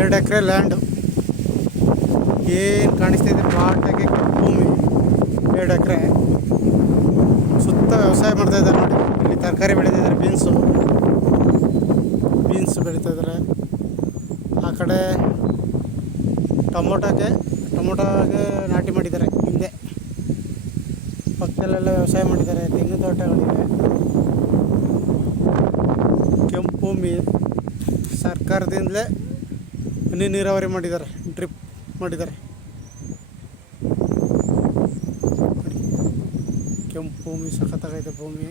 ಎರಡು ಎಕರೆ ಲ್ಯಾಂಡು ಏನು ಕಾಣಿಸ್ತಾ ಇದೆ? ಪಾಟಾಗೆ ಭೂಮಿ ಎರಡು ಎಕರೆ. ಸುತ್ತ ವ್ಯವಸಾಯ ಮಾಡ್ತಾ ಇದ್ದಾರೆ ನೋಡಿ. ಇಲ್ಲಿ ತರಕಾರಿ ಬೆಳೀತಿದ್ದಾರೆ ಬೀನ್ಸು ಬೀನ್ಸ್ ಬೆಳೀತಾ ಇದ್ದಾರೆ. ಆ ಕಡೆ ಟೊಮೊಟೊಗೆ ಟೊಮೊಟೊಗೆ ನಾಟಿ ಮಾಡಿದ್ದಾರೆ ಹಿಂದೆ. ಪಕ್ಕದಲ್ಲೆಲ್ಲ ವ್ಯವಸಾಯ ಮಾಡಿದ್ದಾರೆ ತೆಂಗಿನ ತೋಟಗಳಿವೆ. ಕೆಂಪು ಭೂಮಿ ಸರ್ಕಾರದಿಂದಲೇ ಹನಿ ನೀರಾವರಿ ಮಾಡಿದ್ದಾರೆ ಡ್ರಿಪ್ ಮಾಡಿದ್ದಾರೆ. ಕೆಂಪು ಭೂಮಿ ಸಖತ್ತಾಗೈತೆ ಭೂಮಿ.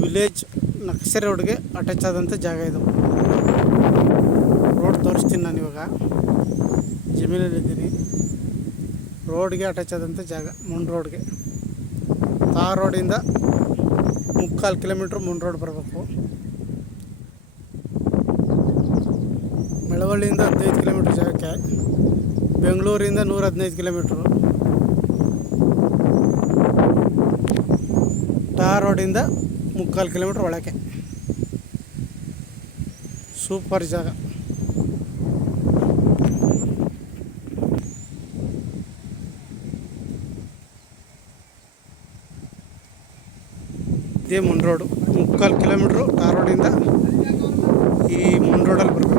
ವಿಲೇಜ್ ನಕ್ಸೆ ರೋಡ್ಗೆ ಅಟ್ಯಾಚ್ ಆದಂಥ ಜಾಗ ಇದು. ರೋಡ್ ತೋರಿಸ್ತೀನಿ ನಾನು ಇವಾಗ. ಜಮೀನಲ್ಲಿದ್ದೀನಿ. ರೋಡ್ಗೆ ಅಟ್ಯಾಚ್ ಆದಂಥ ಜಾಗ, ಮುನ್ ರೋಡ್ಗೆ ತಾರ್ ರೋಡಿಂದ ಮುಕ್ಕಾಲು ಕಿಲೋಮೀಟ್ರ್ ಮುನ್ ರೋಡ್ ಬರಬೇಕು. ಮೆಳವಳ್ಳಿಯಿಂದ ಹದಿನೈದು ಕಿಲೋಮೀಟ್ರ್ ಜಾಗಕ್ಕೆ, ಬೆಂಗಳೂರಿಂದ ನೂರ ಹದಿನೈದು ಕಿಲೋಮೀಟ್ರು. ಟಾರ್ ರೋಡಿಂದ ಮುಕ್ಕಾಲು ಕಿಲೋಮೀಟ್ರ್ ಒಳಗೆ ಸೂಪರ್ ಜಾಗ. ಇದೇ ಮುನ್ ರೋಡು. ಮುಕ್ಕಾಲು ಕಿಲೋಮೀಟ್ರು ಟಾರ್ ರೋಡಿಂದ ಈ ಮುನ್ ರೋಡಲ್ಲಿ ಬರಬೇಕು